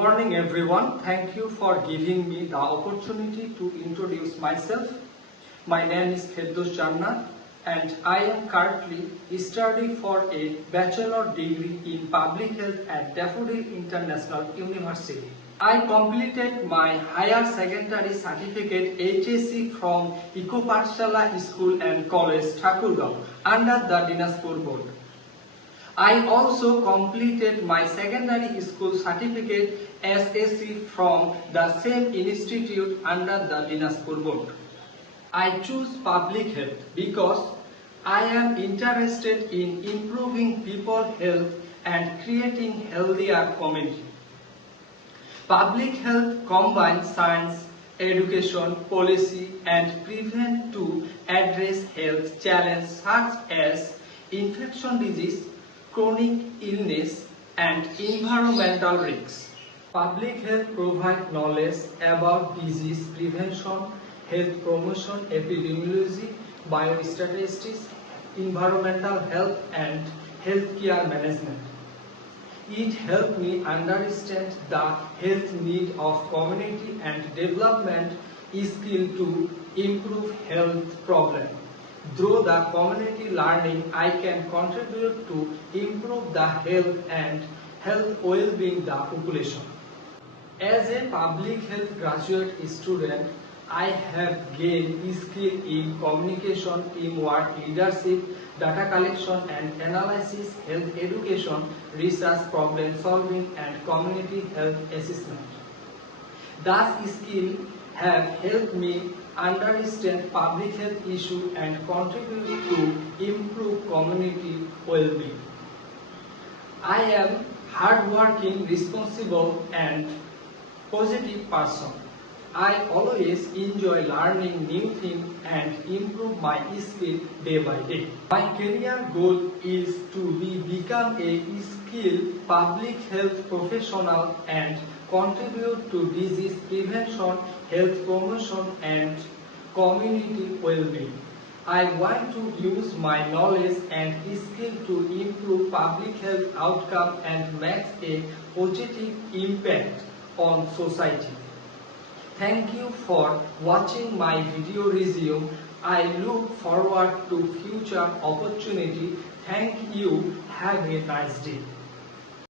morning everyone. Thank you for giving me the opportunity to introduce myself. My name is Firdaus Jannat and I am currently studying for a bachelor degree in public health at Daffodil International University. I completed my higher secondary certificate HSC from Eco Pathshala School and College Thakurgaon under the Dinajpur Board. I also completed my secondary school certificate SSC from the same institute under the Dinajpur Board. I choose public health because I am interested in improving people's health and creating healthier community. Public health combines science, education, policy and prevention to address health challenges such as infection disease, chronic illness and environmental risks. Public health provides knowledge about disease prevention, health promotion, epidemiology, biostatistics, environmental health and healthcare management. It helped me understand the health need of community and development skill to improve health problems. Through the community learning, I can contribute to improve the health and health well-being of the population. As a public health graduate student, I have gained skill in communication, teamwork, leadership, data collection and analysis, health education, research, problem solving and community health assessment. These skills have helped me understand public health issues and contribute to improve community well-being. I am hardworking, responsible and positive person. I always enjoy learning new things and improve my skill day by day. My career goal is to become a skilled public health professional and contribute to disease prevention, health promotion and community well-being. I want to use my knowledge and skill to improve public health outcome and make a positive impact on society. Thank you for watching my video resume. I look forward to future opportunity. Thank you. Have a nice day.